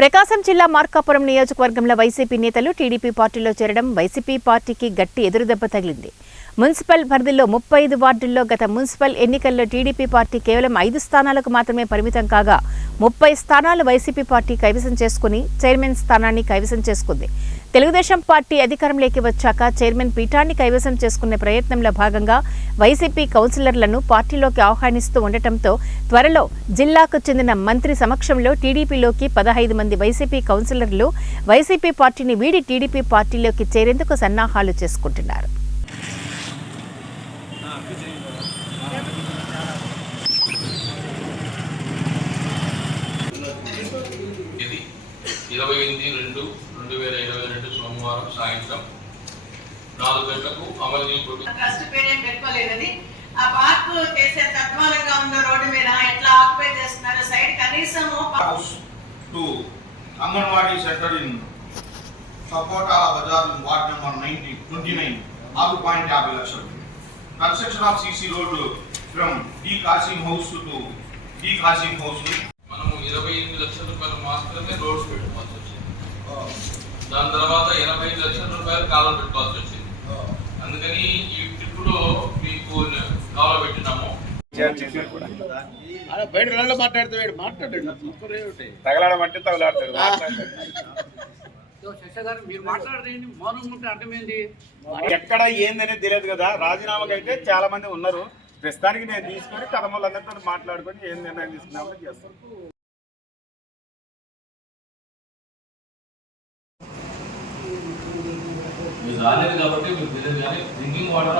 ప్రకాశం జిల్లా మార్కాపురం నియోజకవర్గంలో వైసీపీ నేతలు టీడీపీ పార్టీలో చేరడం వైసీపీ పార్టీకి గట్టి ఎదురుదెబ్బ తగిలింది. మున్సిపల్ పరిధిలో 35 వార్డుల్లో గత మున్సిపల్ ఎన్నికల్లో టీడీపీ పార్టీ కేవలం 5 స్థానాలకు మాత్రమే పరిమితం కాగా 30 స్థానాలు వైసీపీ పార్టీ కైవసం చేసుకుని చైర్మన్ స్థానాన్ని కైవసం చేసుకుంది. తెలుగుదేశం పార్టీ అధికారంలోకి వచ్చాక చైర్మన్ పీఠాన్ని కైవసం చేసుకునే ప్రయత్నంలో భాగంగా వైసీపీ కౌన్సిలర్లను పార్టీలోకి ఆహ్వానిస్తూ ఉండటంతో త్వరలో జిల్లాకు చెందిన మంత్రి సమక్షంలో టీడీపీలోకి 15 మంది వైసీపీ కౌన్సిలర్లు వైసీపీ పార్టీని వీడి టీడీపీ పార్టీలోకి చేరేందుకు సన్నాహాలు చేసుకుంటున్నారు. ఇది 28/2/2022 సోమవారం సాయంత్రం 4 గంటలకు అమలు ట్రస్ట్ పేరేం పెట్టుకోలేదని ఆ పార్క్ చేసే తత్వాలంగా ఉందో రోడ్డు మీద ఎట్లా ఆక్యుపై చేస్తున్నారు సైడ్ కనీసం టు అంగన్వాడీ సెంటర్ ఇన్ సపోటాల బజార్ వార్డ్ నెంబర్ 29 6.50 లక్షలు. Construction of CC road from D Kasim house to D Kasim house. మనము 28 లక్షల రూపాయలు మాత్రమే రోడ్స్ పెట్టుకోవాల్సి వచ్చింది. దాని తర్వాత 85 లక్షల రూపాయలు కాలువ పెట్టుకోవాల్సి వచ్చింది. అందుకని ఈ ట్రిప్ లో మీకు కాలువ పెట్టినాము. తగలాడమంటే తగలాడతాడు. ఎక్కడ ఏందనేది తెలియదు కదా. రాజీనామాకి అయితే చాలా మంది ఉన్నారు. ప్రస్తుతానికి నేను తీసుకొని కథమూలందరితో మాట్లాడుకొని ఏం నిర్ణయం తీసుకున్నామని చేస్తాను. రాలేదు కాబట్టి మీకు తెలియదు, కానీ డ్రింకింగ్ వాటర్